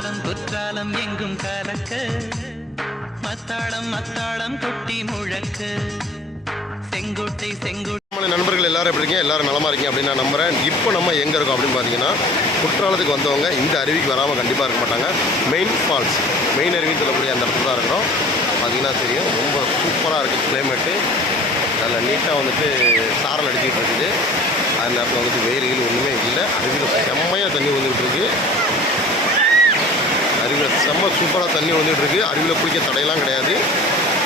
குற்றாலம் குற்றாலம் எங்கும் கலக்க. மத்தாளம் மத்தாளம் கொட்டி முழக்க. செங்கோட்டை செங்கோட்டை நண்பர்கள் எல்லாரும் எப்படி இருக்கீங்க? எல்லாரும் நலமா இருக்கீங்க அப்படின்னு நான் நம்புறேன். இப்போ நம்ம எங்கே இருக்கோம் அப்படின்னு பார்த்தீங்கன்னா குற்றாலத்துக்கு வந்தவங்க இந்த அருவிக்கு வராமல் கண்டிப்பாக இருக்க மாட்டாங்க. மெயின் ஃபால்ஸ் மெயின் அருவின்னு சொல்லக்கூடிய அந்த இடத்துல தான் இருக்கிறோம். பார்த்தீங்கன்னா தெரியும் ரொம்ப சூப்பராக இருக்குது கிளைமேட்டு அதில் நீட்டாக வந்துட்டு சாரல் அடிச்சுக்கிட்டு இருக்குது. அந்த நேரத்தில் வந்துட்டு வெயில் ஒன்றுமே இல்லை. அருவியில் செம்மையாக தண்ணி வந்துகிட்டு இருக்கு. செம்ம சூப்பராக தண்ணி வந்துட்டு இருக்கு. அருவியில் குளிக்க தடையெல்லாம் கிடையாது.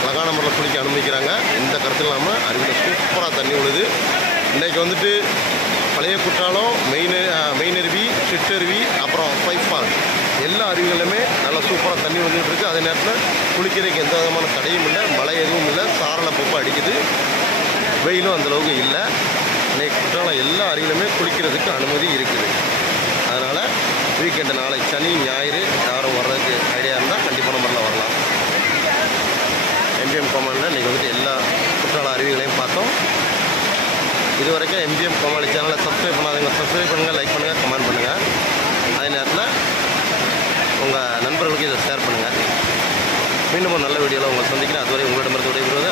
அழகான முறையில் குளிக்க அனுமதிக்கிறாங்க. எந்த கருத்து இல்லாமல் அருவியில் சூப்பராக தண்ணி விழுது. இன்றைக்கி வந்துட்டு பழைய குற்றாலம் மெயின் மெயின் அருவி சிற்றருவி அப்புறம் ஃபைவ் ஃபால் எல்லா அருவிகளுமே நல்லா சூப்பராக தண்ணி வந்துட்டு இருக்குது அதே நேரத்தில் குளிக்கிறதுக்கு எந்த விதமான தடையும் இல்லை மழை எதுவும் இல்லை சாரலை பொப்பை அடிக்குது. வெயிலும் அந்தளவுக்கு இல்லை. இன்னைக்கு குற்றாலம் எல்லா அருவிலுமே குளிக்கிறதுக்கு அனுமதி இருக்குது. அதனால் வீக்கெண்டு நாளை சனி ஞாயிறு எம்ஜிஎம் கோமாளில் இன்றைக்கி வந்துட்டு எல்லா குற்றால அருவிகளையும் பார்த்தோம். இது வரைக்கும் எம்ஜிஎம் கோமாளி சேனலை சப்ஸ்கிரைப் பண்ணாதீங்க சப்ஸ்கிரைப் பண்ணுங்கள் லைக் பண்ணுங்கள் கமெண்ட் பண்ணுங்கள் அதே நேரத்தில் உங்கள் நண்பர்களுக்கு இதை ஷேர் பண்ணுங்கள் மீண்டும் ஒரு நல்ல வீடியோவில் உங்களை சந்திக்கிறேன். அதுவரை உங்களிடமிருந்து விடைபெறுவது